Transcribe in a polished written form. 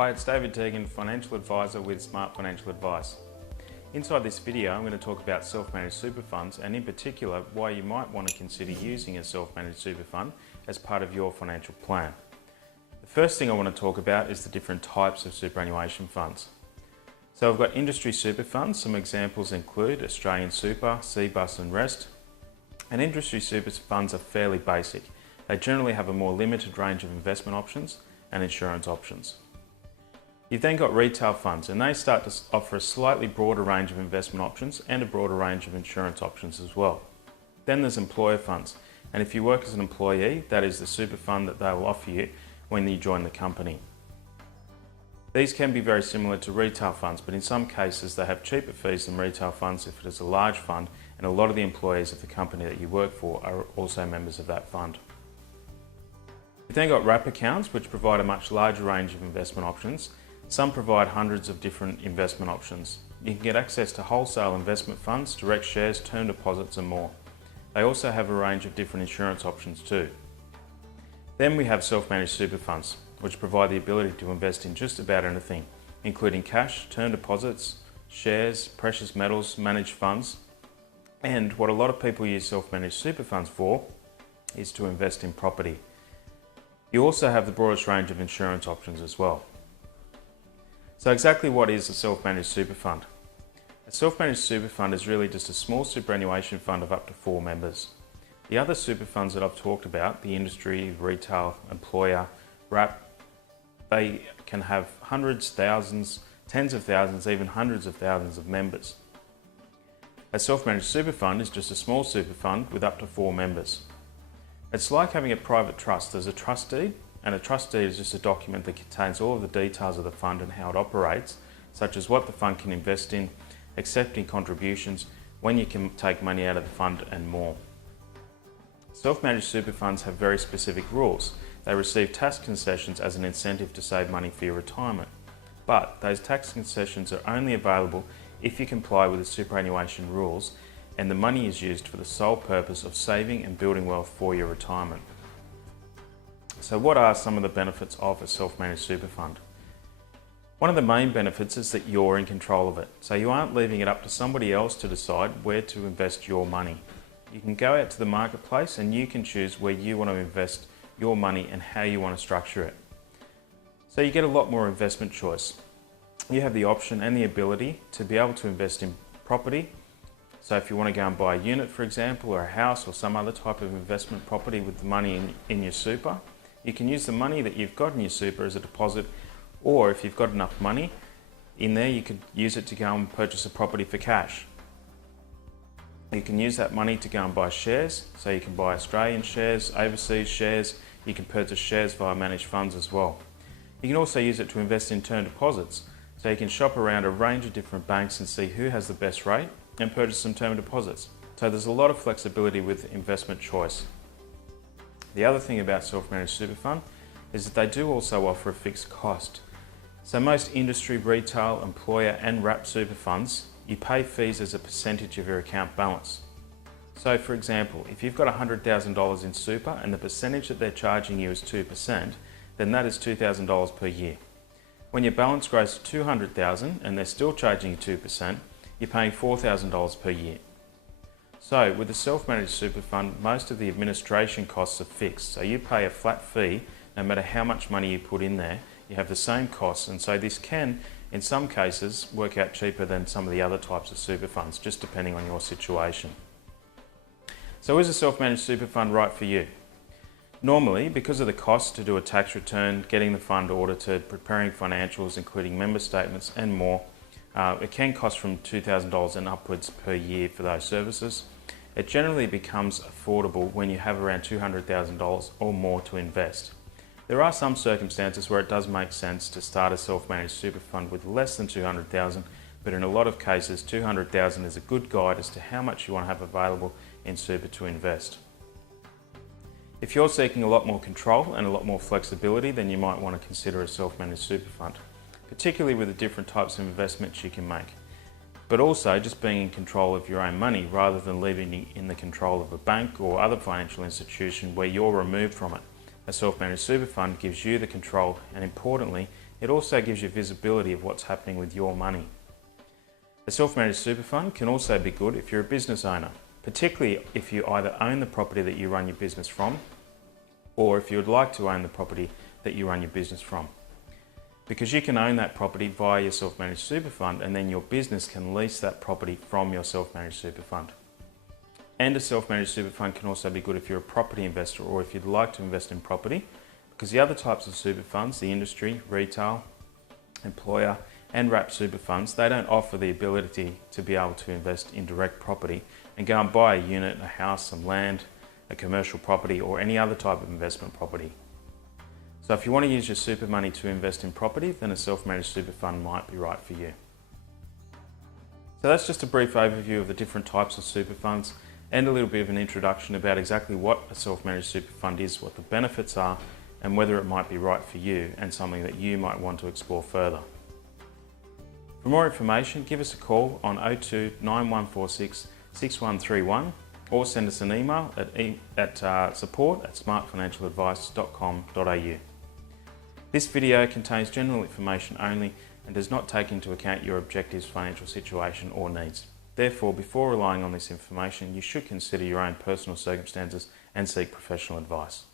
Hi, it's David Deegan, Financial Advisor with Smart Financial Advice. Inside this video, I'm going to talk about self-managed super funds and in particular why you might want to consider using a self-managed super fund as part of your financial plan. The first thing I want to talk about is the different types of superannuation funds. So I've got industry super funds. Some examples include Australian Super, Cbus and Rest. And industry super funds are fairly basic. They generally have a more limited range of investment options and insurance options. You've then got retail funds, and they start to offer a slightly broader range of investment options and a broader range of insurance options as well. Then there's employer funds, and if you work as an employee, that is the super fund that they will offer you when you join the company. These can be very similar to retail funds, but in some cases they have cheaper fees than retail funds if it is a large fund, and a lot of the employees of the company that you work for are also members of that fund. You've then got wrap accounts, which provide a much larger range of investment options. Some provide hundreds of different investment options. You can get access to wholesale investment funds, direct shares, term deposits and more. They also have a range of different insurance options too. Then we have self-managed super funds, which provide the ability to invest in just about anything, including cash, term deposits, shares, precious metals, managed funds. And what a lot of people use self-managed super funds for is to invest in property. You also have the broadest range of insurance options as well. So exactly what is a self-managed super fund? A self-managed super fund is really just a small superannuation fund of up to 4 members. The other super funds that I've talked about, the industry, retail, employer, wrap, they can have hundreds, thousands, tens of thousands, even hundreds of thousands of members. A self-managed super fund is just a small super fund with up to 4 members. It's like having a private trust. There's a trust deed, and a trust deed is just a document that contains all of the details of the fund and how it operates, such as what the fund can invest in, accepting contributions, when you can take money out of the fund and more. Self-managed super funds have very specific rules. They receive tax concessions as an incentive to save money for your retirement. But those tax concessions are only available if you comply with the superannuation rules and the money is used for the sole purpose of saving and building wealth for your retirement. So what are some of the benefits of a self-managed super fund? One of the main benefits is that you're in control of it. So you aren't leaving it up to somebody else to decide where to invest your money. You can go out to the marketplace and you can choose where you want to invest your money and how you want to structure it. So you get a lot more investment choice. You have the option and the ability to be able to invest in property. So if you want to go and buy a unit, for example, or a house or some other type of investment property with the money in your super, you can use the money that you've got in your super as a deposit, or if you've got enough money in there, you could use it to go and purchase a property for cash. You can use that money to go and buy shares, so you can buy Australian shares, overseas shares, you can purchase shares via managed funds as well. You can also use it to invest in term deposits, so you can shop around a range of different banks and see who has the best rate and purchase some term deposits. So there's a lot of flexibility with investment choice. The other thing about self-managed super fund is that they do also offer a fixed cost. So most industry, retail, employer and wrap super funds, you pay fees as a percentage of your account balance. So for example, if you've got $100,000 in super and the percentage that they're charging you is 2%, then that is $2,000 per year. When your balance grows to $200,000 and they're still charging you 2%, you're paying $4,000 per year. So with a self-managed super fund, most of the administration costs are fixed. So you pay a flat fee no matter how much money you put in there. You have the same costs, and so this can, in some cases, work out cheaper than some of the other types of super funds, just depending on your situation. So is a self-managed super fund right for you? Normally, because of the cost to do a tax return, getting the fund audited, preparing financials, including member statements and more, it can cost from $2,000 and upwards per year for those services. It generally becomes affordable when you have around $200,000 or more to invest. There are some circumstances where it does make sense to start a self-managed super fund with less than $200,000, but in a lot of cases $200,000 is a good guide as to how much you want to have available in super to invest. If you're seeking a lot more control and a lot more flexibility, then you might want to consider a self-managed super fund, particularly with the different types of investments you can make. But also just being in control of your own money rather than leaving it in the control of a bank or other financial institution where you're removed from it. A self-managed super fund gives you the control and, importantly, it also gives you visibility of what's happening with your money. A self-managed super fund can also be good if you're a business owner, particularly if you either own the property that you run your business from, or if you would like to own the property that you run your business from. Because you can own that property via your self-managed super fund, and then your business can lease that property from your self-managed super fund. And a self-managed super fund can also be good if you're a property investor or if you'd like to invest in property, because the other types of super funds, the industry, retail, employer and wrap super funds, they don't offer the ability to be able to invest in direct property and go and buy a unit, a house, some land, a commercial property or any other type of investment property. So if you want to use your super money to invest in property, then a self-managed super fund might be right for you. So that's just a brief overview of the different types of super funds and a little bit of an introduction about exactly what a self-managed super fund is, what the benefits are, and whether it might be right for you and something that you might want to explore further. For more information, give us a call on 02 9146 6131 or send us an email at support@smartfinancialadvice.com.au. This video contains general information only and does not take into account your objectives, financial situation or needs. Therefore, before relying on this information, you should consider your own personal circumstances and seek professional advice.